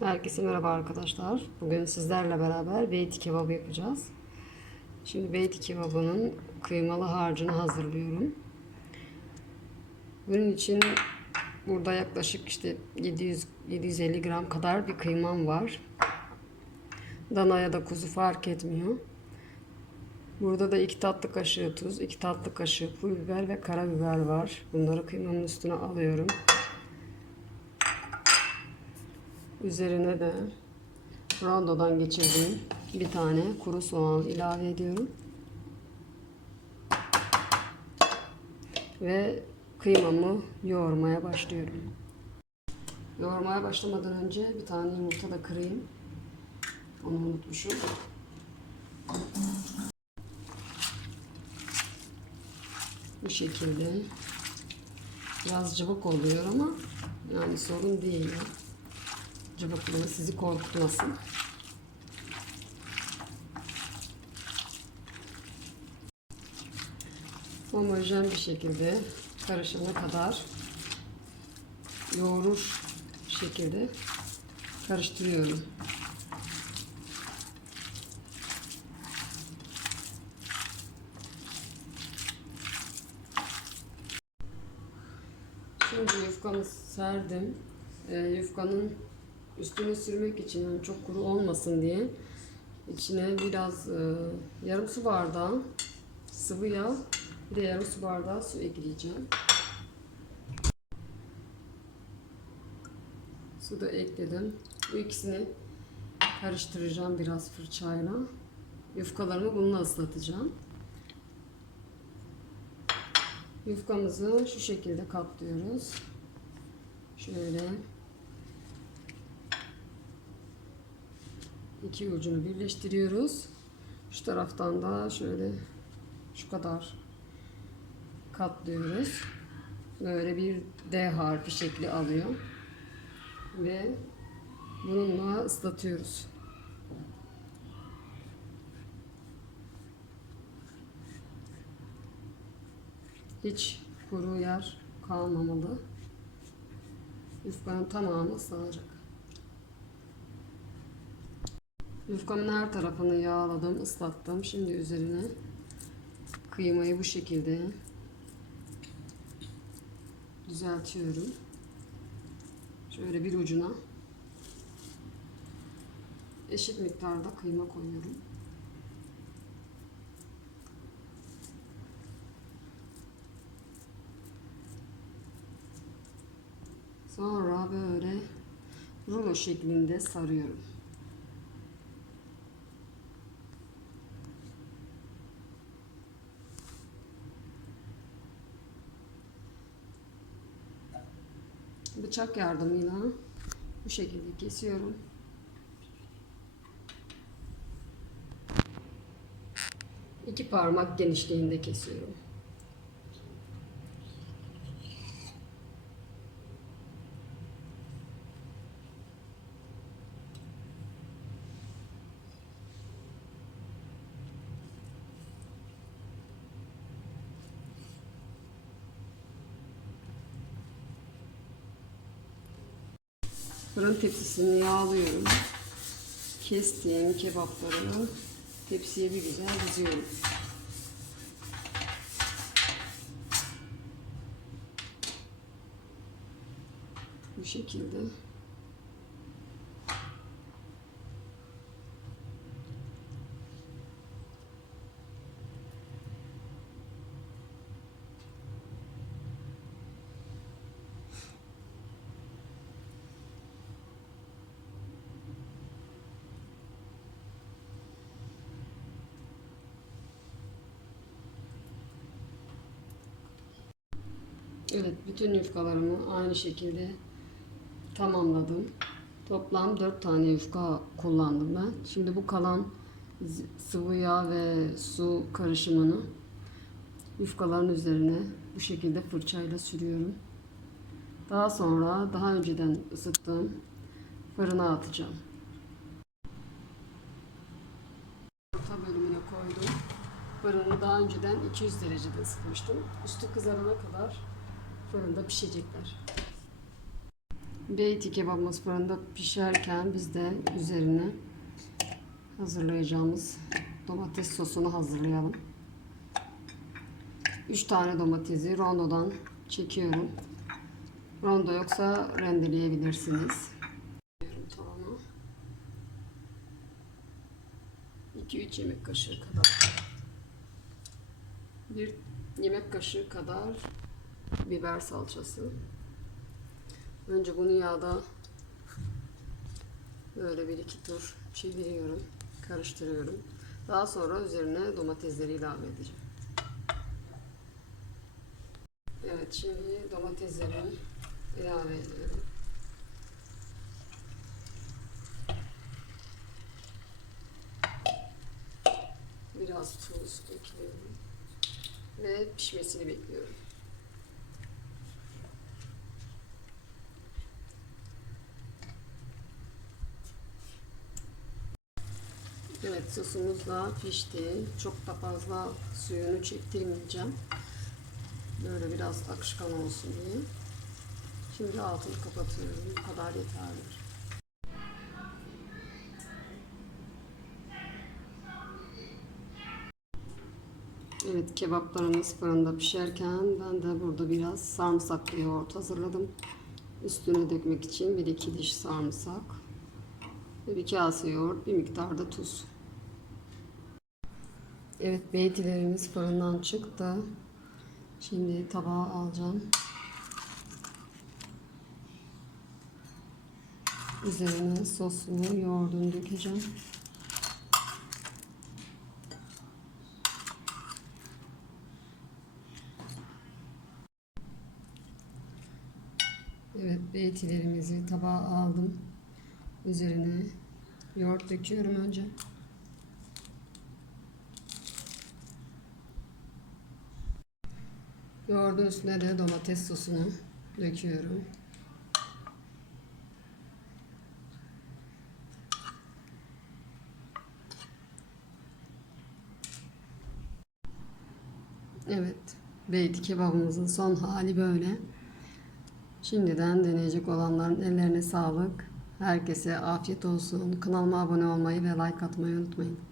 Herkese merhaba arkadaşlar. Bugün sizlerle beraber beyti kebabı yapacağız. Şimdi beyti kebabının kıymalı harcını hazırlıyorum. Bunun için burada yaklaşık işte 700 750 gram kadar bir kıymam var. Dana ya da kuzu fark etmiyor. Burada da 2 tatlı kaşığı tuz, 2 tatlı kaşığı pul biber ve karabiber var. Bunları kıymamın üstüne alıyorum. Üzerine de rondodan geçirdiğim bir tane kuru soğan ilave ediyorum. Ve kıymamı yoğurmaya başlıyorum. Yoğurmaya başlamadan önce bir tane yumurta da kırayım. Onu unutmuşum. Bu şekilde. Biraz cıvık oluyor ama yani sorun değil ya. Cıvıklığı sizi korkutmasın. Homojen bir şekilde karışana kadar yoğurur şekilde karıştırıyorum. Şimdi yufkamı serdim. Ee, yufkanın üstüne sürmek için yani çok kuru olmasın diye içine biraz e, yarım su bardağı sıvı yağ bir de yarım su bardağı su ekleyeceğim. Su da ekledim. Bu ikisini karıştıracağım biraz fırçayla. Yufkalarımı bununla ıslatacağım. Yufkamızı şu şekilde katlıyoruz. Şöyle iki ucunu birleştiriyoruz. Şu taraftan da şöyle şu kadar katlıyoruz. Böyle bir D harfi şekli alıyor. Ve bununla ıslatıyoruz. Hiç kuru yer kalmamalı. Yufkanın tamamı ıslanacak. Yufkamın her tarafını yağladım, ıslattım. Şimdi üzerine kıymayı bu şekilde düzeltiyorum. Şöyle bir ucuna eşit miktarda kıyma koyuyorum. Sonra böyle rulo şeklinde sarıyorum. Bıçak yardımıyla bu şekilde kesiyorum. İki parmak genişliğinde kesiyorum. Fırın tepsisini yağlıyorum. Kestiğim kebaplarını tepsiye bir güzel diziyorum. Bu şekilde. Evet, bütün yufkalarımı aynı şekilde tamamladım. Toplam 4 tane yufka kullandım ben. Şimdi bu kalan sıvı yağ ve su karışımını yufkaların üzerine bu şekilde fırçayla sürüyorum. Daha sonra daha önceden ısıttığım fırına atacağım. Orta bölümüne koydum. Fırını daha önceden 200 derecede ısıtmıştım. Üstü kızarana kadar fırında pişecekler. Beyti kebabımız fırında pişerken biz de üzerine hazırlayacağımız domates sosunu hazırlayalım. 3 tane domatesi rondodan çekiyorum. Rondo yoksa rendeleyebilirsiniz. Koyuyorum tavana. 2-3 yemek kaşığı kadar. Bir yemek kaşığı kadar biber salçası. Önce bunu yağda böyle bir iki tur çeviriyorum, karıştırıyorum. Daha sonra üzerine domatesleri ilave edeceğim. Evet, şimdi domatesleri ilave ediyorum. Biraz tuz ekliyorum ve pişmesini bekliyorum. Evet sosumuz da pişti. Çok da fazla suyunu çektirmeyeceğim. Böyle biraz akışkan olsun diye. Şimdi altını kapatıyorum. Bu kadar yeterlidir. Evet kebaplarımız fırında pişerken ben de burada biraz sarımsaklı yoğurt hazırladım. Üstüne dökmek için bir iki diş sarımsak ve bir kase yoğurt, bir miktar da tuz. Evet beytilerimiz fırından çıktı. Şimdi tabağa alacağım. Üzerine sosunu, yoğurdunu dökeceğim. Evet beytilerimizi tabağa aldım. Üzerine yoğurt döküyorum önce. Yoğurdun üstüne de domates sosunu döküyorum. Evet, beyti kebabımızın son hali böyle. Şimdiden deneyecek olanların ellerine sağlık. Herkese afiyet olsun. Kanalıma abone olmayı ve like atmayı unutmayın.